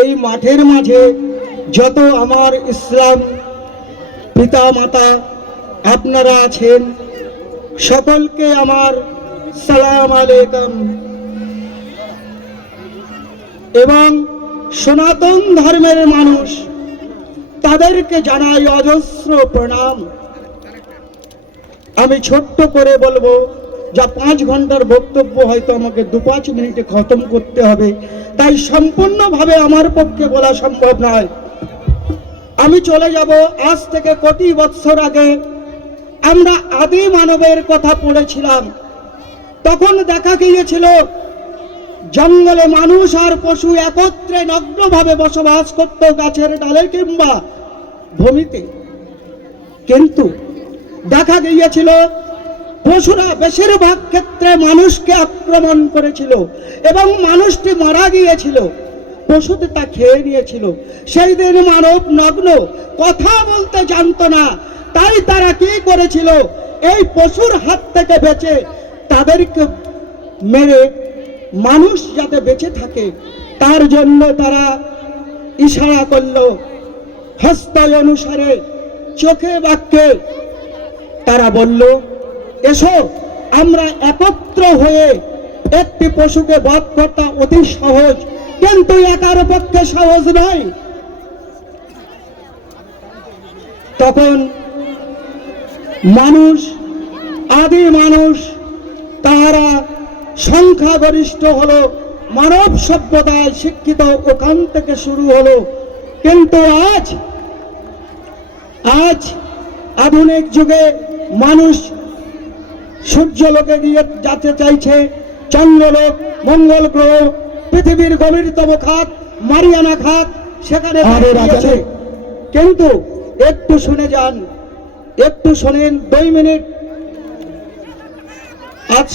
এই মাঠের মাঝে যত আমার ইসলাম পিতা মাতা আপনারা আছেন, সকলকে আমার সালাম আলাইকুম। এবং সনাতন ধর্মের মানুষ, তাদেরকে জানাই অজস্র প্রণাম। আমি ছোট্ট করে বলব যা পাঁচ ঘণ্টার বক্তব্য হয়তো আমাকে দু পাঁচ মিনিটে খতম করতে হবে, তাই সম্পূর্ণভাবে আমার পক্ষে বলা সম্ভব নয়। আমি চলে যাব আজ থেকে কোটি বৎসর আগে। আমরা আদি মানবের কথা পড়েছিলাম। তখন দেখা গিয়েছিল, জঙ্গলে মানুষ আর পশু একত্রে নগ্নভাবে বসবাস করত গাছের ডালে কিংবা ভূমিতে। কিন্তু দেখা গিয়েছিল পশুরা বেশিরভাগ ক্ষেত্রে মানুষকে আক্রমণ করেছিল এবং মানুষটি মারা গিয়েছিল। পশুতে তা খেয়ে নিয়েছিল। সেই দিন মানব নগ্ন, কথা বলতে জানতো না। তাই তারা কি করেছিল? এই পশুর হাত থেকে বেঁচে তাদেরকে মেরে মানুষ যাতে বেঁচে থাকে, তার জন্য তারা ইশারা করল। হস্তায় অনুসারে চোখে বাক্যে তারা বলল এসো আমরা একত্র হয়ে একটি পশুকে বধ করা অতি সহজ, কিন্তু একার পক্ষে সহজ নয়। তখন মানুষ, আদি মানুষ তারা সংখ্যাগরিষ্ঠ হলো, মানব সভ্যতায় শিক্ষিত ওখান থেকে শুরু হলো। কিন্তু আজ আজ আধুনিক যুগে মানুষ সূর্যলোকে গিয়ে যেতে চাইছে চন্দ্রলোক মঙ্গল গ্রহ পৃথিবীর গভীরতম খাত মারিয়ানা খাত সেখানে আছে। কিন্তু একটু শুনে যান একটু শোনেন দুই মিনিট আজ